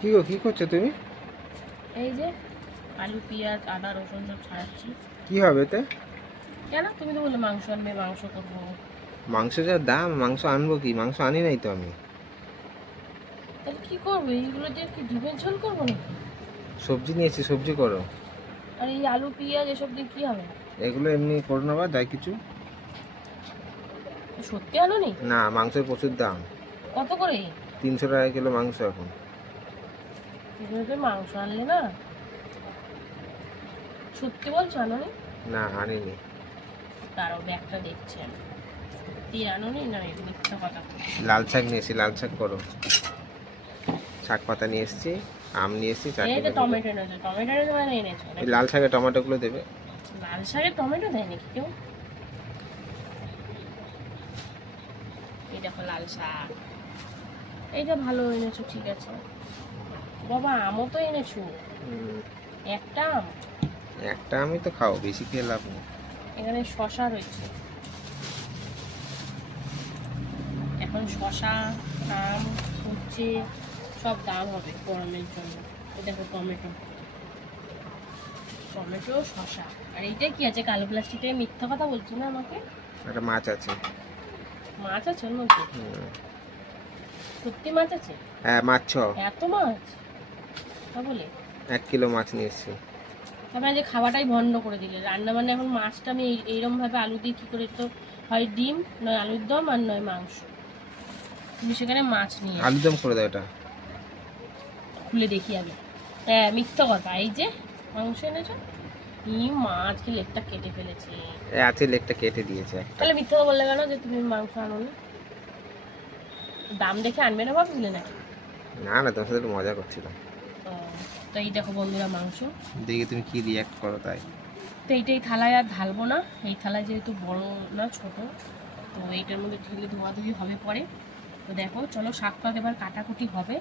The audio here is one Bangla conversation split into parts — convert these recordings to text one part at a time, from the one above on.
কি গো কি করছ তুমি? এই যে আলু পেঁয়াজ আদা রসুন সব ছাড়াচ্ছি কি হবে এতে? কেন? তুমি তো বললে মাংস আনবে মাংস করব। মাংস যা দাম মাংস আনব কি? মাংস আনি নাই তো আমি। তাহলে কি করবে? এইগুলো দিয়ে কি ডিমের ঝোল করব নাকি? সবজি নিয়েছি সবজি করো। আর এই আলু পেঁয়াজ এসব দিয়ে কি হবে? এগুলো এমনি করে নেবা যাই কিছু। সত্যি আনো নি? না মাংসের প্রচুর দাম। কত করে? তিনশো টাকা কিলো মাংস এখন। এগুলোতে মাংস আনলে না? সত্যি বলছো আনো নি না আনিনি। তারও ব্যাগটা দেখছি আমি। সত্যি আনো নি মিথ্যা কথা লাল শাক নিয়েছি লাল শাক করো। শাক পাতা নিয়ে এসেছি আম নিয়ে এসেছি চাটনি এই যে। টমেটো এনেছো টমেটো মানে এনেছো? এই লাল শাকে টমেটোগুলো দেবে। লাল শাকে টমেটো দেয় নাকি কেউ? এই দেখো লাল শাক। এইটা ভালো এনেছো ঠিক আছে। বাবা আমও তো এনেছো। একটা আম? একটা আমি তো খাও বেশি খেয়ে লাভ নেই। এখানে শশা রয়েছে। এখন শশা আম উচ্ছে সব দাম হবে গরমের জন্য। এই দেখো টমেটো। টমেটো শশা। আর এইটা কি আছে? কালো প্লাস্টিকে মিথ্যা কথা বলছি না আমাকে? একটা মাছ আছে। মাছ আছে ওর মধ্যে? সত্যি মাছ আছে? হ্যাঁ মাছ ছ। এত মাছ? বলে? এক কিলো মাছ নিয়ে এসেছি। তারপরে যে খাওয়াটাই বন্ধ করে দিলে। রান্না বান্না এখন মাছটা আমি এই- এইরমভাবে আলু দিয়ে কী করে তো হয় ডিম নয় আলুর দম আর নয় মাংস। তুমি সেখানে মাছ নিয়ে এসো। আলুদম করে দাও এটা। খুলে দেখি আগে। হ্যাঁ মিথ্যা কথা। এই যে মাংস এনেছো? ই মাছকে লেগটা কেটে ফেলেছে। আছে লেগটা কেটে দিয়েছে তাহলে মিথ্যা কথা বললে কেন যে তুমি মাংস আনো না? দাম দেখে আনবে না ভাবছিলে নাকি? না না তোমার সাথে মজা করছিলাম। তো এই দেখো বন্ধুরা মাংস। দেখি তুমি কি রিয়াক্ট করো তাই। তো এইটা এই থালায় আর ঢালবো না। এই থালায় যেহেতু বড় না ছোট তো এইটার মধ্যে ঢেলে ধোয়াধুয়ি হবে পরে। তো দেখো চলো শাক পাক এবার কাটাকুটি হবে।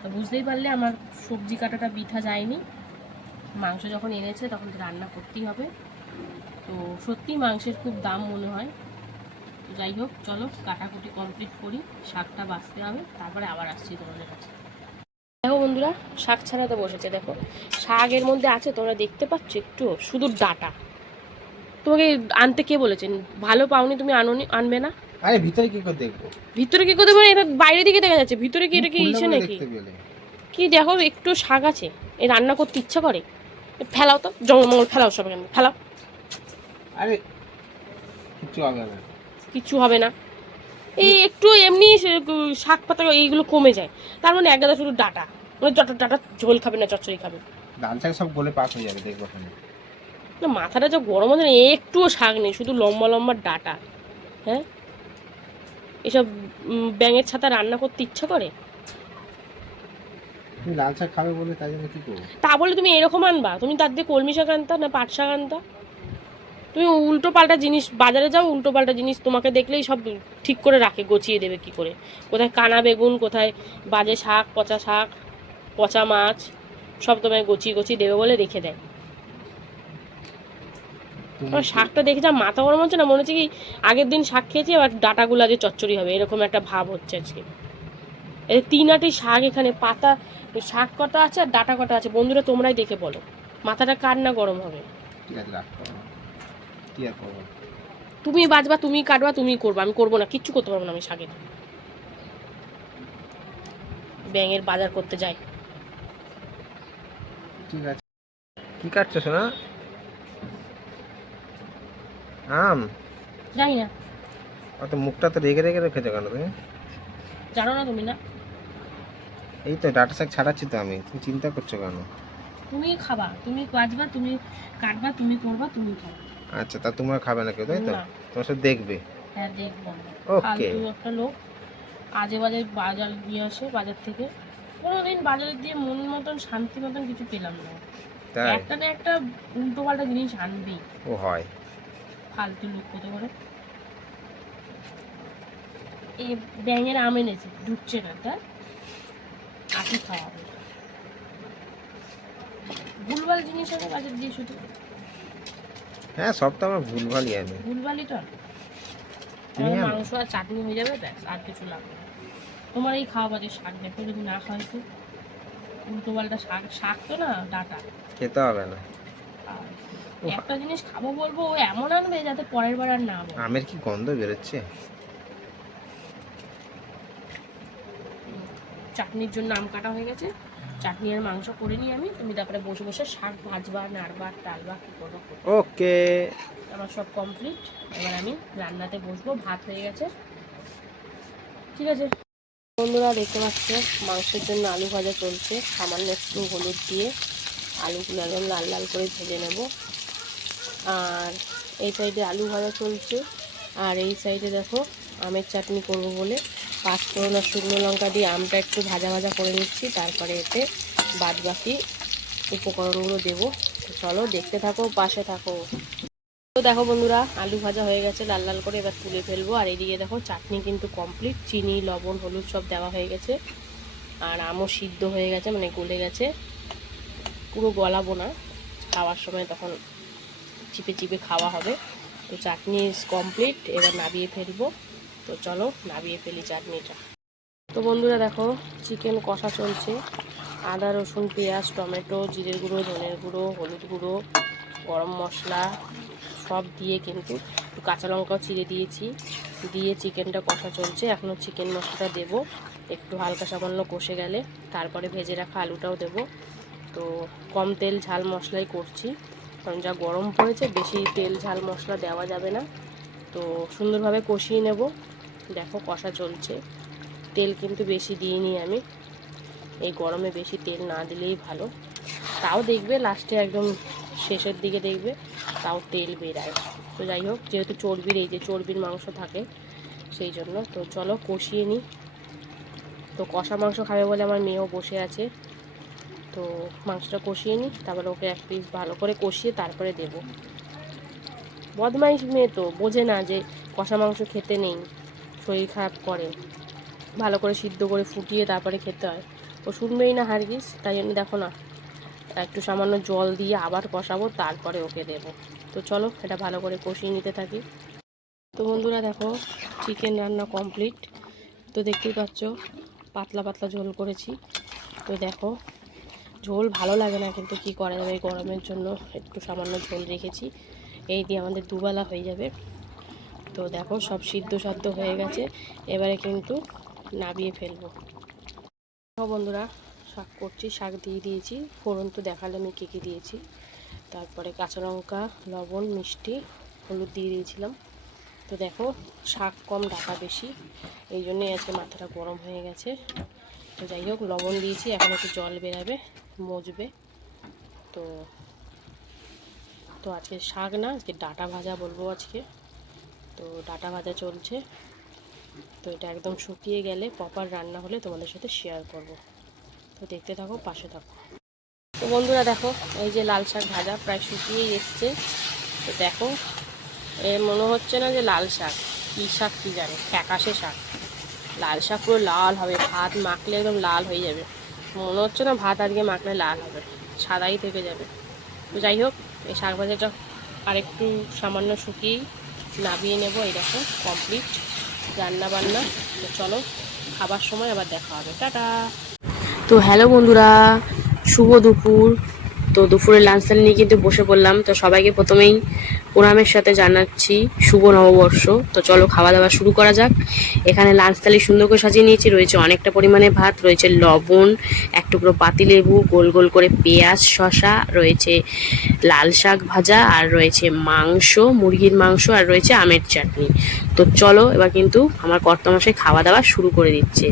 তো বুঝতেই পারলে আমার সবজি কাটাটা বৃথা যায়নি। মাংস যখন এনেছে তখন তো রান্না করতেই হবে। তো সত্যি মাংসের খুব দাম মনে হয়। তো যাই হোক চলো কাটাকুটি কমপ্লিট করি। শাকটা বাঁচতে হবে তারপরে আবার আসছি তোমাদের কাছে। দেখো বন্ধুরা শাক ছাড়াতে বসেছে দেখো। শাকের মধ্যে আছে তোমরা দেখতে পাচ্ছ একটু শুধু ডাটা। তোমাকে আনতে কে বলেছেন ভালো পাওনি তুমি আনোনি আনবে না? আরে ভিতরে কি করে দেখব? ভিতরে কি করতে পারে এটা বাইরে দিকে দেখা যাচ্ছে। ভিতরে কি এটা কি ইচ্ছে নাকি? কি দেখো একটু শাক আছে। এই রান্না করতে ইচ্ছা করে। ফেলাও তো জঙ্গল ফেলাও সব ফেলাও। আরে কিচ্ছু হবে না। কিচ্ছু হবে না। একটু এমনি শাক পাতা এইগুলো কমে যায়। তার মানে এক গাদা শুধু ডাটা। মানে যত ডাটা ঝোল খাবে না চচ্চড়ি খাবে। ডাল শাক সব গলে পাক হয়ে যাবে দেখব না মাথাটা যা গরম আছে না একটুও শাক নেই শুধু লম্বা লম্বা ডাটা। হ্যাঁ? এসব ব্যাঙের ছাতা রান্না করতে ইচ্ছা করে? তুমি লাল শাক খাবে বলে তাই জন্য কি করব? তা বলে তুমি এরকম আনবা? তুমি তার দিয়ে কলমি শাক আনতা না পাট শাক আনতা? তুমি উল্টো পাল্টা জিনিস বাজারে যাও উল্টো পাল্টা জিনিস তোমাকে দেখলেই সব ঠিক করে রাখে গছিয়ে দেবে কি করে? কোথায় কানা বেগুন কোথায় বাজে শাক পচা শাক পচা মাছ সব তোমায় গছিয়ে গছিয়ে দেবে বলে রেখে দেয়। আমার শাকটা দেখে যা মাথা গরম হচ্ছে না মনে হচ্ছে কি আগের দিন শাক খেয়েছি এবার ডাটাগুলো আজ চচ্চড়ি হবে এরকম একটা ভাব হচ্ছে আজকে। এই তিন আটি শাক এখানে পাতা শাক কটা আছে আর ডাটা কটা আছে বন্ধুরা তোমরাই দেখে বলো মাথাটা কার না গরম হবে? ঠিক আছে হবে। কি আর করব? তুমি বাজবা তুমি কাটবা তুমি করবা। আমি করব না কিচ্ছু করতে পারব না আমি শাকের। ব্যাঙের বাজার করতে যাই। ঠিক আছে। কি কাটছো শোনা আম? জানি না। অত মুখটা তো রেগে রেগে রেখেছো কেন তুমি? জানো না তুমি না? এই তো ডাটা শাক ছাড়াচ্ছি তো আমি। তুমি চিন্তা করছ কেন? তুমি খাবা তুমি বাজবা তুমি কাটবা তুমি করবা তুমি খাবা আচ্ছা তা তোমরা খাবে না কেউ তাই তো? তোমার সাথে দেখবে। হ্যাঁ দেখব। ওকে একটা লোক আজে বাজে বাজার দিয়ে আসে বাজার থেকে। কোনোদিন বাজারে দিয়ে মন মতন শান্তি মতন কিছু পেলাম না। তাই? একটা না একটা উল্টো পাল্টা জিনিস আনবি ও হয়। ফালতু লোক কত করে এই ব্যাঙের আম এনেছে ঢুকছে না তা? আটি খাওয়াবে ভুলভাল জিনিস আছে বাজার দিয়ে শুধু। হ্যাঁ সব তো আমার ভুলভালই আমি ভুলভালই তো। আমার মাংস আর চাটনি হয়ে যাবে ব্যাস আর কিছু লাগবে তোমার এই খাওয়া বাজে শাক দেখো যদি না খাওয়াইছে উল্টো পাল্টা শাক শাক তো না ডাটা। খেতে হবে না। একটা জিনিস খাব বলব ও এমন আনবে যাতে পরের বার আর না। আমের কি গন্ধ বেরোচ্ছে? চাটনির জন্য আম কাটা হয়ে গেছে। চাটনি আর মাংস করে নিই আমি তুমি তারপরে বসে বসে শাক ভাজবা নাড়বা টালবা কী করব ওকে। আমার সব কমপ্লিট এবার আমি রান্নাতে বসবো ভাত হয়ে গেছে। ঠিক আছে। বন্ধুরা দেখতে পাচ্ছ মাংসের জন্য আলু ভাজা চলছে। সামান্য একটু হলুদ দিয়ে আলুগুলো একদম লাল লাল করে ভেজে নেব। আর এই সাইডে আলু ভাজা চলছে। আর এই সাইডে দেখো আমের চাটনি করব বলে। পাঁচ ফোড়ন আর শুকনো লঙ্কা দিয়ে আমটা একটু ভাজা ভাজা করে নিচ্ছি। তারপরে এতে বাদ বাকি উপকরণগুলো দেবো। চলো দেখতে থাকো, পাশে থাকো। তো দেখো বন্ধুরা, আলু ভাজা হয়ে গেছে, লাল লাল করে এবার তুলে ফেলব। আর এদিকে দেখো, চাটনি কিন্তু কমপ্লিট চিনি, লবণ, হলুদ সব দেওয়া হয়ে গেছে। আর আমও সিদ্ধ হয়ে গেছে মানে গলে গেছে। পুরো গলাবো না। খাওয়ার সময় তখন চিপে চিপে খাওয়া হবে। তো চাটনি কমপ্লিট এবার নাবিয়ে ফেলব। তো চলো নাবিয়ে ফেলি চাটনিটা। তো বন্ধুরা দেখো চিকেন কষা চলছে। আদা, রসুন, পেঁয়াজ, টমেটো, জিরের গুঁড়ো, ধনের গুঁড়ো, হলুদ গুঁড়ো, গরম মশলা সব দিয়ে কিন্তু কাঁচা লঙ্কাও চিড়ে দিয়েছি। দিয়ে চিকেনটা কষা চলছে। এখনও চিকেন মশলাটা দেব। একটু হালকা সামান্য কষে গেলে তারপরে ভেজে রাখা আলুটাও দেব। তো কম তেল ঝাল মশলাই করছি। কারণ যা গরম পড়েছে বেশি তেল ঝাল মশলা দেওয়া যাবে না। তো সুন্দরভাবে কষিয়ে নেব। দেখো কষা চলছে। তেল কিন্তু বেশি দিইনি আমি। এই গরমে বেশি তেল না দিলেই ভালো। তাও দেখবে লাস্টে একদম শেষের দিকে দেখবে, তাও তেল বেরায়। তো যাই হোক, যেহেতু চর্বির, এই যে চর্বির মাংস থাকে, সেই জন্য। তো চলো কষিয়ে নিই। তো কষা মাংস খাবে বলে আমার মেয়েও বসে আছে। তো মাংসটা কষিয়ে নিই, তারপরে ওকে এক পিস ভালো করে কষিয়ে তারপরে দেব। বদমাইশ মেয়ে তো, বোঝে না যে কষা মাংস খেতে নেই। শরীর খারাপ করে। ভালো করে সিদ্ধ করে ফুটিয়ে তারপরে খেতে হয়। ও শুনবেই না হারগিস, তাই জন্য দেখো না, একটু সামান্য জল দিয়ে আবার কষাবো, তারপরে ওকে দেবো। তো চলো, এটা ভালো করে কষিয়ে নিতে থাকি। তো বন্ধুরা দেখো চিকেন রান্না কমপ্লিট তো দেখতেই পাচ্ছ, পাতলা পাতলা ঝোল করেছি। তো দেখো, ঝোল ভালো লাগে না, কিন্তু কি করা যাবে গরমের জন্য? একটু সামান্য ঝোল রেখেছি। এই দিয়ে আমাদের দুবেলা হয়ে যাবে। তো দেখো, সব সিদ্ধ সাদ্ধ হয়ে গেছে। এবারে কিন্তু নাবিয়ে ফেলব। বন্ধুরা, শাক করছি, শাক দিয়ে দিয়েছি। ফোড়ন তো দেখালে আমি কী কী দিয়েছি। তারপরে কাঁচা লঙ্কা, লবণ, মিষ্টি, হলুদ দিয়ে দিয়েছিলাম। তো দেখো, শাক কম ডাকা বেশি। এই জন্যই আজকে মাথাটা গরম হয়ে গেছে। তো যাই হোক, লবণ দিয়েছি, এখন একটু জল বেরাবে, মজবে। তো তো আজকে শাক না, আজকে ডাটা ভাজা বলব আজকে। তো ডাটা ভাজা চলছে। তো এটা একদম শুকিয়ে গেলে প্রপার রান্না হলে তোমাদের সাথে শেয়ার করব। তো দেখতে থাকো, পাশে থাকো। তো বন্ধুরা দেখো, এই যে লাল শাক ভাজা প্রায় শুকিয়েই এসছে। তো দেখো, এ মনে হচ্ছে না যে লাল শাক। কী শাক কী জানে, ফ্যাকাশে শাক। লাল শাক পুরো লাল হবে, ভাত মাখলে একদম লাল হয়ে যাবে। মনে হচ্ছে না ভাত আজকে মাখলে লাল হবে, সাদাই থেকে যাবে। তো যাই হোক, এই শাক ভাজাটা আরেকটু সামান্য শুকিয়েই নাবিয়ে নেব দেখো কমপ্লিট রান্না বান্না চলো, খাবার সময় আবার দেখা হবে। টাটা! তো হ্যালো বন্ধুরা, শুভ দুপুর। তো দুপুরের লাঞ্চ নিয়ে কিন্তু বসে পড়লাম। তো সবাইকে প্রথমেই প্রণামের সাথে জানাচ্ছি শুভ নববর্ষ। তো চলো খাওয়া দাওয়া শুরু করা যাক। এখানে লাঞ্চ থালি সুন্দর করে সাজিয়ে নিয়েছি। রয়েছে অনেকটা পরিমাণে ভাত, রয়েছে লবণ, এক টুকরো পাতিলেবু, গোল গোল করে পেঁয়াজ শশা রয়েছে লাল শাক ভাজা, আর রয়েছে মাংস, মুরগির মাংস, আর রয়েছে আমের চাটনি। তো চলো এবার কিন্তু আমার কর্তমশাই খাওয়া দাওয়া শুরু করে দিচ্ছে।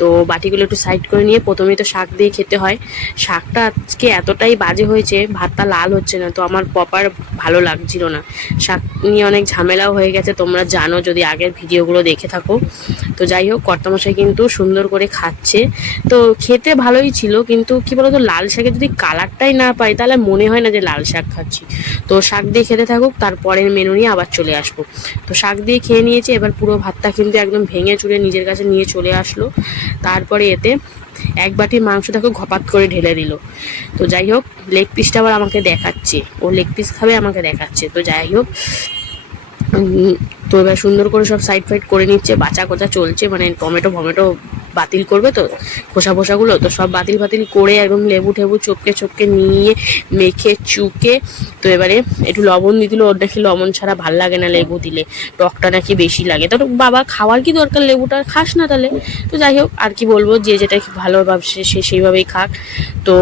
তো বাটিগুলো একটু সাইড করে নিয়ে প্রথমেই তো শাক দিয়ে খেতে হয়। শাকটা আজকে এতটাই বাজে হয়েছে, ভাতটা লাল হচ্ছে না, তো আমার প্রপার ভালো লাগছিল না। শাক নিয়ে অনেক ঝামেলাও হয়ে গেছে, তোমরা জানো যদি আগের ভিডিওগুলো দেখে থাকো। তো যাই হোক, কর্তামশাই কিন্তু সুন্দর করে খাচ্ছে। তো খেতে ভালোই ছিল, কিন্তু কি বলতো, লাল শাকে যদি কালারটাই না পাই, তাহলে মনে হয় না যে লাল শাক খাচ্ছি। তো শাক দিয়ে খেতে থাকুক, তারপরের মেনু নিয়ে আবার চলে আসব। তো শাক দিয়ে খেয়ে নিয়েছে, এবার পুরো ভাতটা কিন্তু একদম ভেঙে চুড়ে নিজের কাছে নিয়ে চলে আসলো। তারপরে এতে এক বাটি মাংস তাকে ঘপাত করে ঢেলে দিল। তো যাই হোক লেগ পিসটা আবার আমাকে দেখাচ্ছে। ও লেগ পিস খাবে, আমাকে দেখাচ্ছে। তো যাই হোক তো এবার সুন্দর করে সব সাইড ফাইড করে নিচ্ছে, বাঁচা কোচা চলছে মানে টমেটো ফমেটো বাতিল করবে তো, খোসা ফোসাগুলো, তো সব বাতিল বাতিল করে একদম লেবু টেবু চপকে চপকে নিয়ে, মেখে, চুকে, তো এবারে একটু লবণ দিয়ে দিল, ওর নাকি লবণ ছাড়া ভালো লাগে না লেবু দিলে, টকটা নাকি বেশি লাগে, তো বাবা খাওয়ার কি দরকার লেবুটা, খাস না তাহলে, তো যাই হোক, আর কি বলব, যে যেটা ভালো ভাবছে সে সেইভাবেই খাক, তো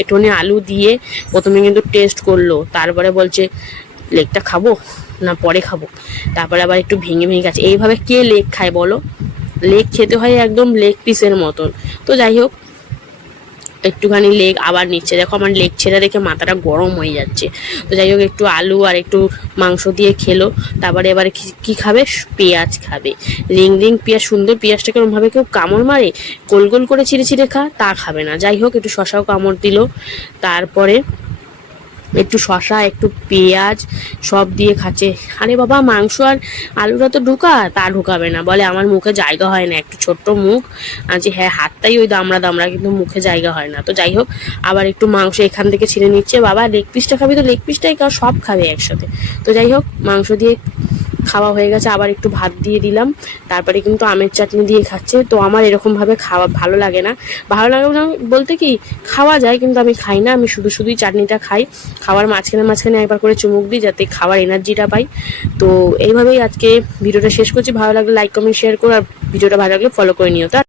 একটুখানি আলু দিয়ে প্রথমে কিন্তু টেস্ট করল, তারপরে বলছে লেগটা খাব? না পরে খাব। তারপরে আবার একটু ভেঙে ভেঙে গেছে। এইভাবে কে লেগ খায় বলো? লেগ খেতে হয় একদম লেগ পিসের মতন। তো যাই হোক, একটুখানি লেগ আবার নিচ্ছে। দেখো আমার লেগ ছেড়ে দেখে মাথাটা গরম হয়ে যাচ্ছে। তো যাই হোক, একটু আলু আর একটু মাংস দিয়ে খেলো। তারপরে এবার কি- কি খাবে? পেঁয়াজ খাবে। রিং রিং পেঁয়াজ, সুন্দর পেঁয়াজটাকে ওরমভাবে কেউ কামড় মারে, গোল গোল করে ছিঁড়ে ছিঁড়ে খা, তা খাবে না। যাই হোক, একটু শশাও কামড় দিল। তারপরে একটু শশা একটু পেঁয়াজ সব দিয়ে খাচ্ছে। আরে বাবা, মাংস আর আলুটা তো ঢুকা, তা ঢুকাবে না। বলে আমার মুখে জায়গা হয় না, একটু ছোট্ট মুখ। আছে হ্যাঁ হাতটাই ওই দামড়া দামড়া, কিন্তু মুখে জায়গা হয় না। তো যাই হোক, আবার একটু মাংস এখান থেকে ছিঁড়ে নিচ্ছে। বাবা লেগ পিসটা খাবি তো লেগ পিসটাই কার সব খাবে একসাথে। তো যাই হোক, মাংস দিয়ে খাওয়া হয়ে গেছে, আবার একটু ভাত দিয়ে দিলাম। তারপরে কিন্তু আমের চাটনি দিয়ে খাচ্ছে। তো আমার এরকমভাবে খাওয়া ভালো লাগে না। ভালো লাগে না বলতে কি, খাওয়া যায় কিন্তু আমি খাই না। আমি শুধু শুধুই চাটনিটা খাই। খাওয়ার মাঝখানে মাঝখানে একবার করে চুমুক দিই যাতে খাওয়ার এনার্জিটা পাই। তো এইভাবেই আজকে ভিডিওটা শেষ করছি। ভালো লাগলে লাইক কমেন্ট শেয়ার করো। আর ভিডিওটা ভালো লাগলে ফলো করে নিও। তা